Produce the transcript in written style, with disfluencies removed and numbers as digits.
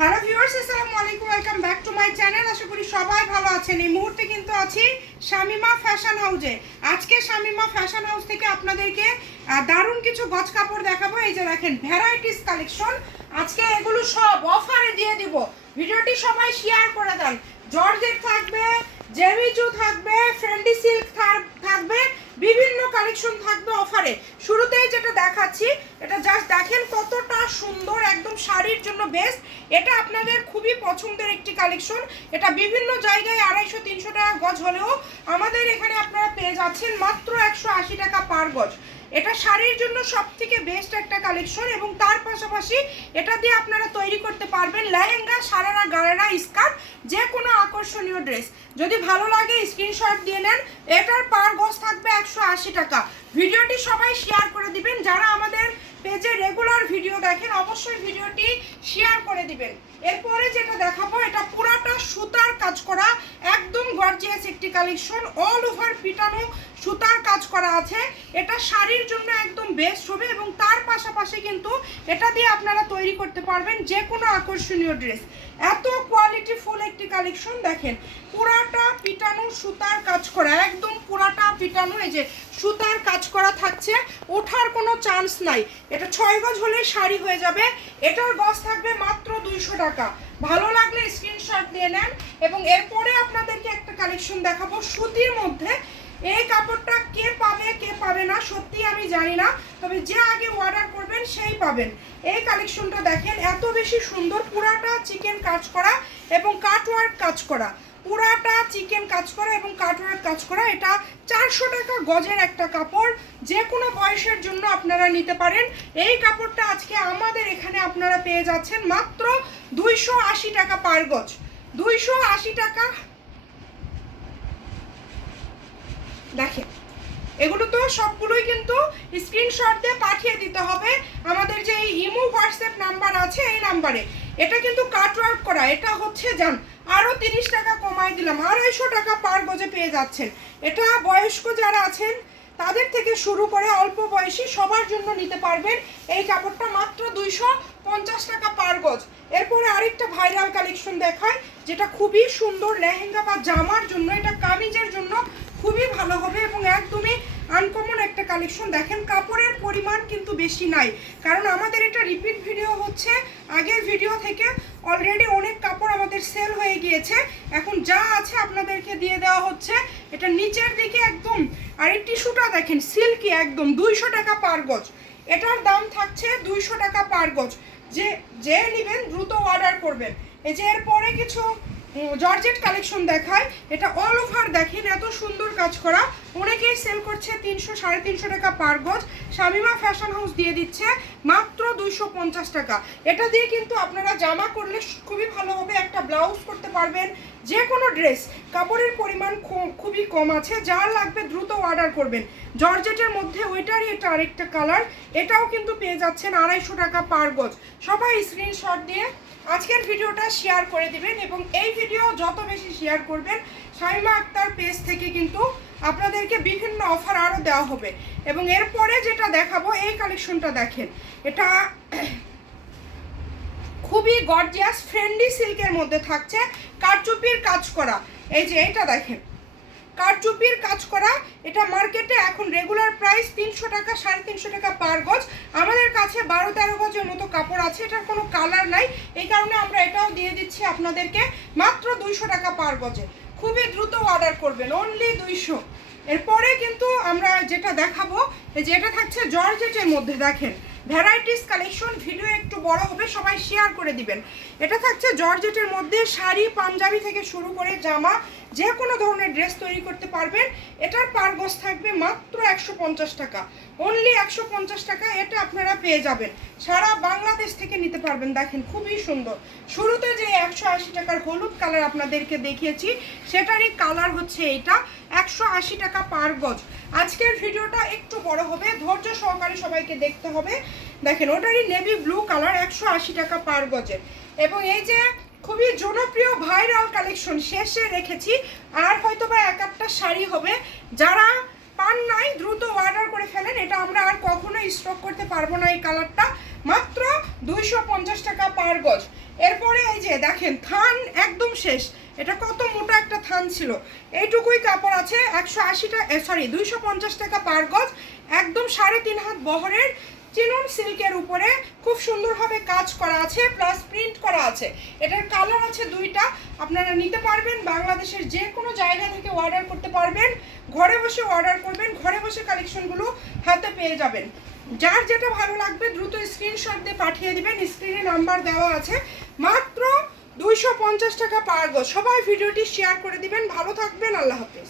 Hello viewers, আসসালামু আলাইকুম, welcome back to my channel. আশা করি সবাই ভালো আছেন। এই মুহূর্তে কিন্তু আছি শামিমা ফ্যাশন হাউসে। আজকে শামিমা ফ্যাশন হাউস থেকে আপনাদেরকে দারুণ কিছু গজ কাপড় দেখাবো। এই যে দেখেন ভ্যারাইটিস কালেকশন, আজকে এগুলো সব অফারে দিয়ে দিব। ভিডিওটি সবাই শেয়ার করে দেন। জর্জেট থাকবে, জেমিচু থাকবে, ফ্রেন্ডি সিল্ক থাকবে, বিভিন্ন কালেকশন থাকবে অফারে। শুরুতেই যেটা দেখাচ্ছি, এটা জাস্ট দেখেন কতটা সুন্দর, একদম শাড়ির জন্য বেস্ট। এটা আপনাদের খুবই পছন্দের একটি কালেকশন। এটা বিভিন্ন জায়গায় 250-300 টাকা গজ হলেও আমাদের এখানে আপনারা পেয়ে যাচ্ছেন মাত্র 180 টাকা পার গজ। এটা শাড়ির জন্য সবথেকে বেস্ট একটা কালেকশন এবং তার পাশাপাশি এটা দিয়ে আপনারা তৈরি করতে পারবেন লেহেঙ্গা, সারারা, গারারা, স্কার্ট, যে কোনো আকর্ষণীয় ড্রেস। যদি ভালো লাগে স্ক্রিনশট দিয়ে নেন। এটার পার গজ থাকবে 180 টাকা। ভিডিওটি সবাই শেয়ার করে দিবেন। যারা আমাদের পেজে রেগুলার ভিডিও দেখেন অবশ্যই ভিডিওটি শেয়ার করে দিবেন। এরপরে যেটা দেখাবো, এটা পুরাটা সুতার কাজ করা, একদম গর্জিয়াস একটি কালেকশন। অল ওভার পিটানো সুতার কাজ করা আছে। এটা শাড়ির জন্য একদম বেস্ট হবে এবং তার পাশাপাশি কিন্তু এটা দিয়ে আপনারা তৈরি করতে পারবেন যে কোনো আকর্ষণীয় ড্রেস। এত কোয়ালিটি ফুল একটি কালেকশন। দেখেন পুরাটা পিটানো সুতার কাজ করা, একদম পুরাটা পিটানো, এই যে সুতার কাজ করা থাকছে, ওঠার কোনো চান্স নাই। এটা 6 গজ হলে শাড়ি হয়ে যাবে। এটার গজ থাকবে মাত্র 200 টাকা। ভালো লাগলে স্ক্রিনশট দিয়ে নেন। এবং এরপরে আপনাদেরকে একটা কালেকশন দেখাবো সুতির মধ্যে। এই কাপড়টা কে পাবে কে পাবে না সত্যি আমি জানি না, তবে যে আগে অর্ডার করবেন সেই পাবেন। এই কালেকশনটা দেখেন এত বেশি সুন্দর, পুরাটা চিকেন কাজ করা এবং কাটওয়ার্ক কাজ করা, পুরাটা চিকেন কাজ করা এবং কাটওয়ার্ক কাজ করা। এটা 400 টাকা গজের একটা কাপড়, যে কোনো বয়সের জন্য আপনারা নিতে পারেন। এই কাপড়টা আজকে আমাদের এখানে আপনারা পেয়ে যাচ্ছেন মাত্র 280 টাকা পার গজ। 280 টাকা। দেখেন এগুলো তো সবগুলোই কিন্তু স্ক্রিনশট দিয়ে পাঠিয়ে দিতে হবে আমাদের যে ইমো হোয়াটসঅ্যাপ নাম্বার আছে এই নাম্বারে। এটা কিন্তু কাটওয়ার্ক করা, এটা হচ্ছে জান আরও 30 টাকা কমাই দিলাম, 250 টাকা পার গজে পেয়ে যাচ্ছেন। এটা বয়স্ক যারা আছেন তাদের থেকে শুরু করে অল্প বয়সী সবার জন্য নিতে পারবেন। এই কাপড়টা মাত্র 250 টাকা পার গজ। এরপরে আরেকটা ভাইরাল কালেকশন দেখায়, যেটা খুবই সুন্দর লেহেঙ্গা বা জামার জন্য, এটা কামিজের জন্য খুবই ভালো হবে এবং একদমই আনকমন একটা কালেকশন। দেখেন কাপড়ের পরিমাণ কিন্তু বেশি নাই, কারণ আমাদের এটা রিপিট ভিডিও হচ্ছে। আগের ভিডিও থেকে অলরেডি অনেক কাপড় আমাদের সেল হয়ে গিয়েছে, এখন যা আছে আপনাদেরকে দিয়ে দেওয়া হচ্ছে। এটা নিচের দিকে একদম, আর এই টিস্যুটা দেখেন সিল্কি, একদম 200 টাকা পার গজ। এটার দাম থাকছে 200 টাকা পার গজ। যে নেবেন দ্রুত অর্ডার করবেন। এই যে এরপরে কিছু জর্জেট কালেকশন দেখায়। এটা অল ওভার দেখেন এত সুন্দর কাজ করা, অনেকেই সেল করছে 300-350 টাকা পার গজ। শামিমা ফ্যাশন হাউস দিয়ে দিচ্ছে মাত্র 250 টাকা। এটা দিয়ে কিন্তু আপনারা জামা করলে খুবই ভালো হবে, একটা ব্লাউজ করতে পারবেন, যে কোনো ড্রেস। কাপড়ের পরিমাণ খুবই কম আছে, যার লাগবে দ্রুত অর্ডার করবেন। জর্জেটের মধ্যে ওইটারই এটা আরেকটা কালার, এটাও কিন্তু পেয়ে যাচ্ছেন 250 টাকা পার গজ। সবাই স্ক্রিনশট দিয়ে আজকের ভিডিওটা শেয়ার করে দিবেন এবং এই ভিডিও যত বেশি শেয়ার করবেন শামিমা আক্তার পেজ থেকে কিন্তু আপনাদেরকে বিভিন্ন অফার আরও দেওয়া হবে। এবং এরপরে যেটা দেখাবো এই কালেকশনটা দেখেন, এটা খুবই গর্জিয়াস ফ্রেন্ডি সিল্কের মধ্যে থাকছে, কারচুপির কাজ করা। এই যে এটা দেখেন কারচুপির কাজ করা। এটা মার্কেটে এখন রেগুলার প্রাইস 300 টাকা, 350 টাকা পার গজ। আমাদের কাছে 12-13 গজের মতো কাপড় আছে, এটার কোনো কালার নাই, এই কারণে আমরা এটাও দিয়ে দিচ্ছি আপনাদেরকে মাত্র 200 টাকা পার গজে। খুবই দ্রুত অর্ডার করবেন, অনলি 200। এরপরে কিন্তু আমরা যেটা দেখাবো, যেটা থাকছে জর্জেটের মধ্যে। দেখেন ভ্যারাইটিস কালেকশন, ভিডিও একটু বড় হবে, সবাই শেয়ার করে দিবেন। এটা থাকছে জর্জেটের মধ্যে, শাড়ি, পাঞ্জাবি থেকে শুরু করে জামা, যে কোনো ধরনের ড্রেস তৈরি করতে পারবেন। এটার পার গজ থাকবে মাত্র 150 টাকা, অনলি 150 টাকা। এটা আপনারা পেয়ে যাবেন, সারা বাংলাদেশ থেকে নিতে পারবেন। দেখেন খুবই সুন্দর। শুরুতে যে 180 টাকার হলুদ কালার আপনাদেরকে দেখিয়েছি সেটারই কালার হচ্ছে এইটা, 180 টাকা পার গজ। আজকের ভিডিওটা একটু বড় হবে, ধৈর্য সহকারে সবাইকে দেখতে হবে। দেখেন ওটারই নেভি ব্লু কালার, 180 টাকা পার গজের। এবং এই যে খুবই জনপ্রিয় ভাইরাল কালেকশন শেষে রেখেছি, আর হয়তো বা এক একটা শাড়ি হবে, যারা পান নাই দ্রুত অর্ডার করে ফেলেন। এটা আমরা আর কখনো স্টক করতে পারবো না এই কালারটা। মাত্র 250 টাকা পার গজ। এরপরে এই যে দেখেন থান একদম শেষ, এটা কত মোটা একটা থান ছিল। এইটুকুই কাপড় আছে, 250 টাকা পার গজ, একদম 3.5 হাত বহরের চিনন সিল্কের উপরে খুব সুন্দরভাবে কাজ করা আছে, প্লাস প্রিন্ট করা আছে। এটার কালার আছে 2টা, আপনারা নিতে পারবেন, বাংলাদেশের যে কোনো জায়গা থেকে অর্ডার করতে পারবেন, ঘরে বসে অর্ডার করবেন, ঘরে বসে কালেকশনগুলো হাতে পেয়ে যাবেন। যার যেটা ভালো লাগবে দ্রুত স্ক্রিনশট দিয়ে পাঠিয়ে দিবেন, স্ক্রিনে নাম্বার দেওয়া আছে। মাত্র 250 টাকা পার গজ। সবাই ভিডিওটি শেয়ার করে দিবেন। ভালো থাকবেন, আল্লাহ হাফেজ।